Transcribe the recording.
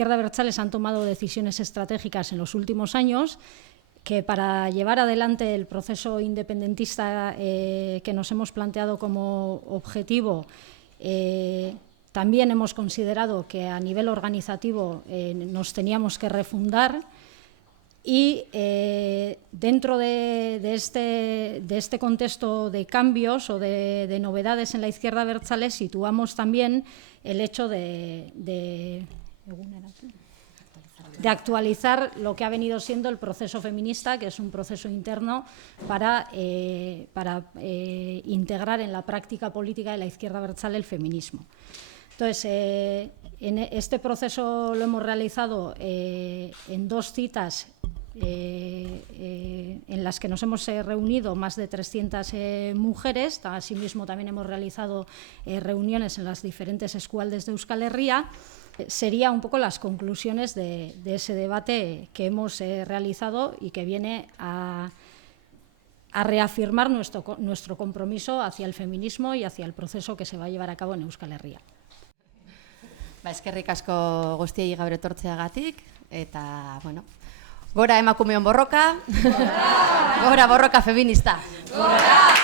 izquierda abertzale se han tomado decisiones estratégicas en los últimos años que para llevar adelante el proceso independentista que nos hemos planteado como objetivo, también hemos considerado que a nivel organizativo nos teníamos que refundar y dentro de este contexto de cambios o de novedades en la izquierda abertzale situamos también el hecho de actualizar lo que ha venido siendo el proceso feminista, que es un proceso interno para integrar en la práctica política de la izquierda abertzale el feminismo. Entonces, en este proceso lo hemos realizado en 2 citas en las que nos hemos reunido más de 300 mujeres. Asimismo, también hemos realizado reuniones en las diferentes eskualdes de Euskal Herria. Serían un poco las conclusiones de ese debate que hemos realizado y que viene a reafirmar nuestro compromiso hacia el feminismo y hacia el proceso que se va a llevar a cabo en Euskal Herria. Eskerrik asko guztiei gaur etortzeagatik, eta, bueno, gora emakumeon borroka, gora borroka feminista. Gora!